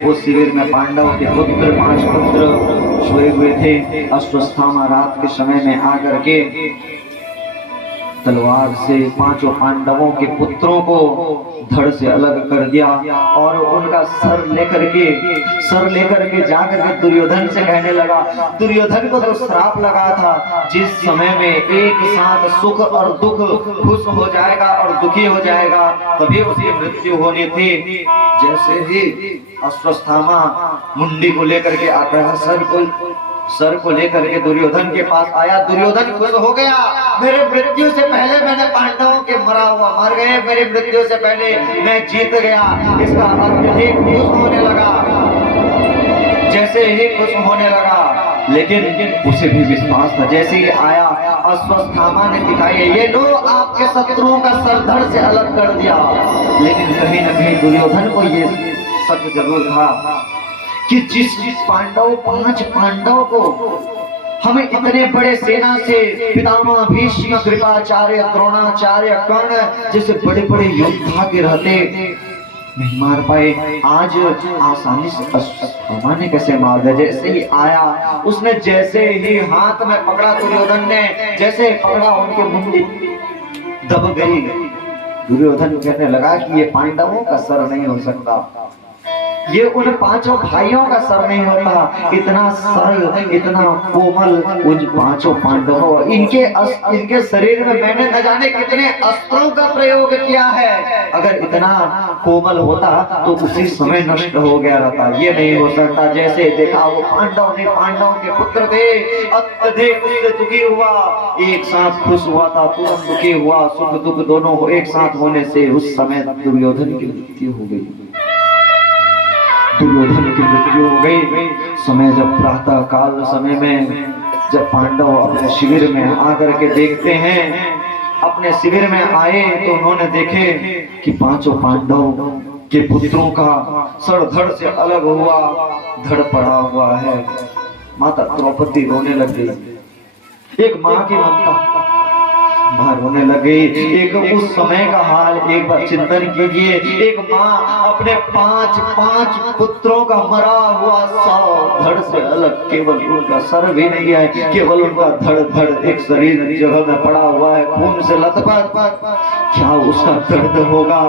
उस शिविर में पांडव के पुत्र 5 पुत्र सोए हुए थे। अश्वत्थामा रात के समय में आकर के तलवार से 5 पांडवों के पुत्रों को धड़ से अलग कर दिया और उनका सर लेकर के जाकर के दुर्योधन से कहने लगा। दुर्योधन को तो श्राप लगा था, जिस समय में एक साथ सुख और दुख, खुश हो जाएगा और दुखी हो जाएगा, तभी उसकी मृत्यु होनी थी। जैसे ही अश्वत्थामा मुंडी को लेकर के आता है, सर को लेकर के दुर्योधन के पास आया। दुर्योधन खुश हो गया, मेरे मृत्यु से पहले मैंने पांडवों के मर गए, मेरी मृत्यु से पहले मैं जीत गया। इसका अत्यधिक खुश होने लगा। जैसे ही खुश होने लगा, लेकिन उसे भी विश्वास था। जैसे ही आया, अश्वत्थामा ने दिखाई, ये लो आपके शत्रुओं का सर धड़ से अलग कर दिया। लेकिन कहीं न कहीं दुर्योधन को ये सत्य जरूर था कि जिस 5 पांडव को हमें इतने बड़े सेना से पितामह भीष्म, कृपाचार्य, द्रोणाचार्य, कर्ण जैसे बड़े बड़े योद्धा के रहते नहीं मार पाए, आज आसानी से अश्वत्थामा ने कैसे मार दिया। जैसे ही आया, उसने जैसे ही हाथ में पकड़ा, दुर्योधन ने जैसे पकड़ा, उनके मुंडी दब गई। दुर्योधन कहने लगा कि ये पांडवों का सर नहीं हो सकता, ये उन 5 भाइयों का सर नहीं होता। इतना सरल, इतना कोमल उन 5 पांडवों, इनके शरीर में मैंने न जाने कितने अस्त्रों का प्रयोग किया है। अगर इतना कोमल होता तो उसी समय नष्ट हो गया रहता। ये नहीं हो सकता। जैसे देखा, वो पांडव के पुत्र थे, अत्यधिक उससे दुखी हुआ, एक साथ खुश हुआ था, तुरंत दुखी हुआ। सुख दुख दोनों एक साथ होने से उस समय दुर्योधन की मृत्यु हो गई। दुर्योधन की मृत्यु हो गई। समय जब प्रातः काल समय में जब पांडव अपने शिविर में आकर के देखते हैं, अपने शिविर में आए तो उन्होंने देखे कि 5 पांडव के पुत्रों का सर धड़ से अलग हुआ, धड़ पड़ा हुआ है। माता द्रौपदी रोने लग गई। एक माँ की ममता, मां रोने लगी। एक उस समय का हाल एक बार चिंतन कीजिए। एक माँ अपने 5 पुत्रों का मरा हुआ सर धड़ से अलग, केवल उनका सर भी नहीं है, केवल उनका धड़ एक शरीर जगह में पड़ा हुआ है, खून से लथपथ। क्या उसका दर्द होगा,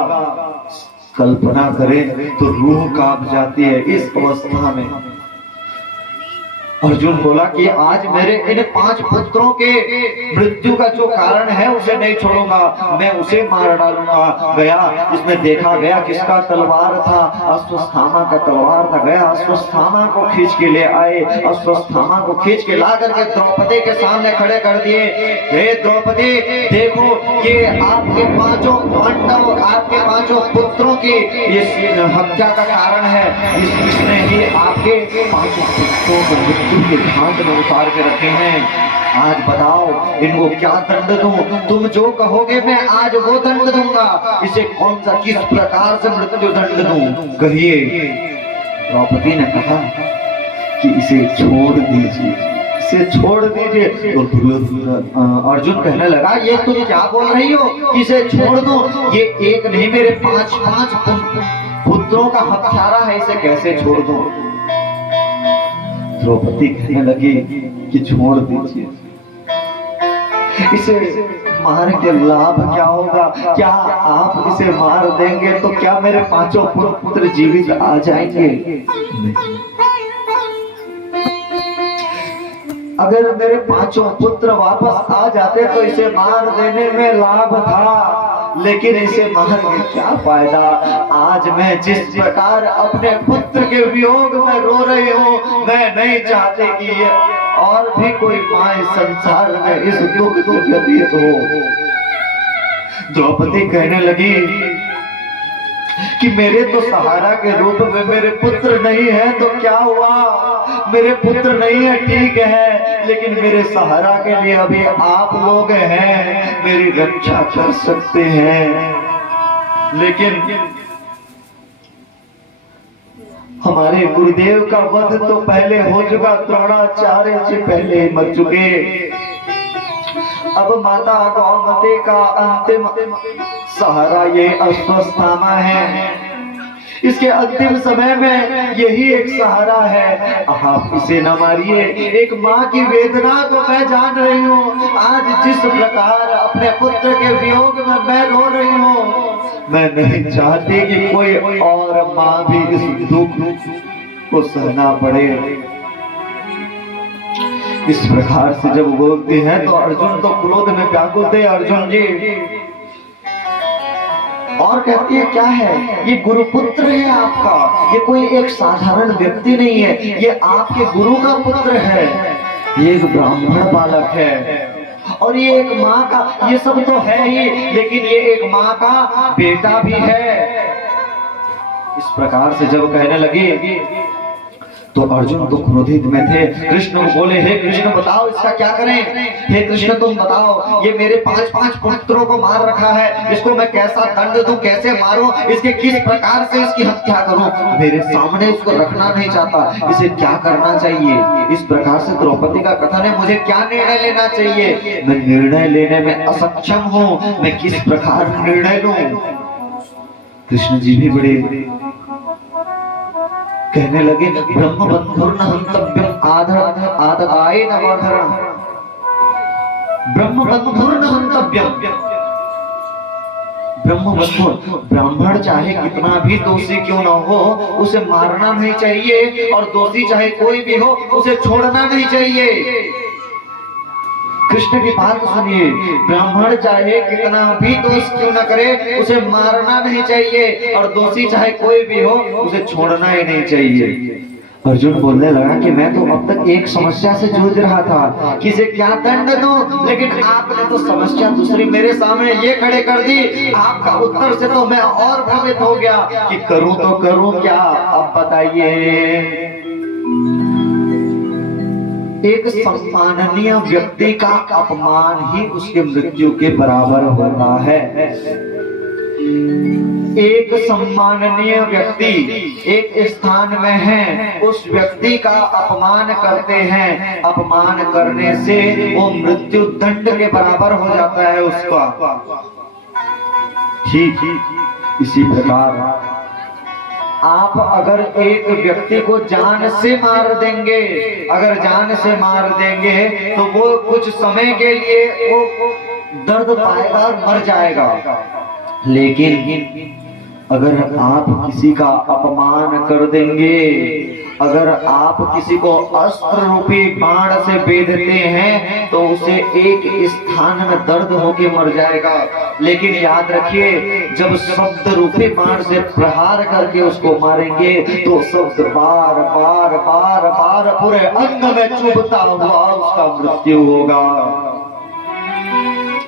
कल्पना करें तो रूह कांप जाती है। इस अवस्था में अर्जुन बोला कि आज मेरे इन 5 पुत्रों के मृत्यु का जो कारण है उसे नहीं छोड़ूंगा, मैं उसे मार डालूंगा। गया, इसमें देखा गया किसका तलवार था, अश्वत्थामा का तलवार था। गया, अश्वत्थामा को खींच के ले आए। अश्वत्थामा को खींच के ला करके द्रौपदी के सामने खड़े कर दिए। हे द्रौपदी, देखो ये आपके 5 पांडव, आपके 5 पुत्रों की ये हत्या का कारण है। इसने ही आपके 5 पुत्रों को के घाट में उतार के रखे हैं। आज बताओ इनको क्या दंड दूं? तुम जो कहोगे मैं आज वो दंड दूंगा। इसे कौन सा, किस प्रकार से मृत्यु दंड दूं, कहिए। द्रौपदी ने कहा कि इसे छोड़ दीजिए, इसे छोड़ दीजिए। तो अर्जुन कहने लगा, ये तुम क्या बोल रही हो, इसे छोड़ दो? ये एक नहीं, मेरे 5 पुत्रों का हत्यारा है, इसे कैसे छोड़ दो? द्रौपदी कहने लगी कि छोड़ दीजिए, इसे मार के लाभ क्या होगा? क्या आप इसे मार देंगे तो क्या मेरे 5 पुत्र जीवित आ जाएंगे? अगर मेरे 5 पुत्र वापस आ जाते तो इसे मार देने में लाभ था, लेकिन इसे मार के क्या फायदा? आज मैं जिस प्रकार अपने पुत्र के वियोग में रो रही हूँ, मैं नहीं चाहती कि ये और भी कोई माँ इस संसार में इस दुख को व्यतीत हो। द्रौपदी कहने लगी कि मेरे तो सहारा के रूप में मेरे पुत्र नहीं है तो क्या हुआ? मेरे पुत्र नहीं है, ठीक है, लेकिन मेरे सहारा के लिए अभी आप लोग हैं, मेरी रक्षा कर सकते हैं। लेकिन हमारे गुरुदेव का वध तो पहले हो चुका, द्रोणाचार्य जी पहले मर चुके। अब माता गौमती का अंतिम सहारा ये अश्वत्थामा है। इसके अंतिम समय में यही एक सहारा है, आप इसे न मारिए। एक माँ की वेदना को मैं जान रही हूँ। आज जिस प्रकार अपने पुत्र के वियोग में मैं रो रही हूँ, मैं नहीं चाहती कि कोई और माँ भी इस दुख को सहना पड़े। इस प्रकार से जब बोलती है तो अर्जुन तो क्रोध में व्याकुल थे। अर्जुन जी और कहती है क्या है, ये गुरुपुत्र है आपका, ये कोई एक साधारण व्यक्ति नहीं है, ये आपके गुरु का पुत्र है, ये एक ब्राह्मण बालक है और ये एक माँ का, ये सब तो है ही, लेकिन ये एक माँ का बेटा भी है। इस प्रकार से जब कहने लगी तो अर्जुन तो क्रोधित में थे। कृष्ण को बोले, हे कृष्ण बताओ इसका क्या करें। हे कृष्ण तुम बताओ, ये मेरे 5 पुत्रों को मार रखा है, इसको मैं कैसा दंड दूं, कैसे मारूं, इसके किस प्रकार से इसकी हत्या करूं। मेरे सामने इसको रखना नहीं चाहता, इसे क्या करना चाहिए। इस प्रकार से द्रौपदी का कथन है, मुझे क्या निर्णय लेना चाहिए, मैं निर्णय लेने में असक्षम हूँ, मैं किस प्रकार निर्णय लूं। कृष्ण जी भी बड़े कहने लगे, ब्रह्म बंधुर्न हंतव्यम आददाय नवधरम, ब्रह्म बंधुर्न हंतव्यम। ब्रह्म बंधु, ब्राह्मण चाहे कितना भी दोषी क्यों न हो, उसे मारना नहीं चाहिए, और दोषी चाहे कोई भी हो, उसे छोड़ना नहीं चाहिए। कृष्ण की बात सुनिए, ब्राह्मण चाहे कितना भी दोष क्यों न करे, उसे मारना नहीं चाहिए, और दोषी चाहे कोई भी हो, उसे छोड़ना ही नहीं चाहिए। अर्जुन बोलने लगा कि मैं तो अब तक एक समस्या से जूझ रहा था कि इसे क्या दंड दूं, लेकिन आपने तो समस्या दूसरी मेरे सामने ये खड़े कर दी। आपका उत्तर से तो मैं और भ्रमित हो गया कि करूं तो करूं क्या। अब बताइए, एक सम्माननीय व्यक्ति का अपमान ही उसके मृत्यु के बराबर होता है। एक सम्माननीय व्यक्ति एक स्थान में है, उस व्यक्ति का अपमान करते हैं, अपमान करने से वो मृत्यु दंड के बराबर हो जाता है उसका। ठीक इसी प्रकार आप अगर एक व्यक्ति को जान से मार देंगे, अगर जान से मार देंगे तो वो कुछ समय के लिए वो दर्द पाएगा और मर जाएगा, लेकिन अगर आप किसी का अपमान कर देंगे, अगर आप किसी को अस्त्र रूपी बाण से बेधते हैं तो उसे एक स्थान में दर्द होके मर जाएगा, लेकिन याद रखिए जब शब्द रूपी बाण से प्रहार करके उसको मारेंगे तो शब्द बार बार बार बार पूरे अंग में चुभता हुआ उसका मृत्यु होगा।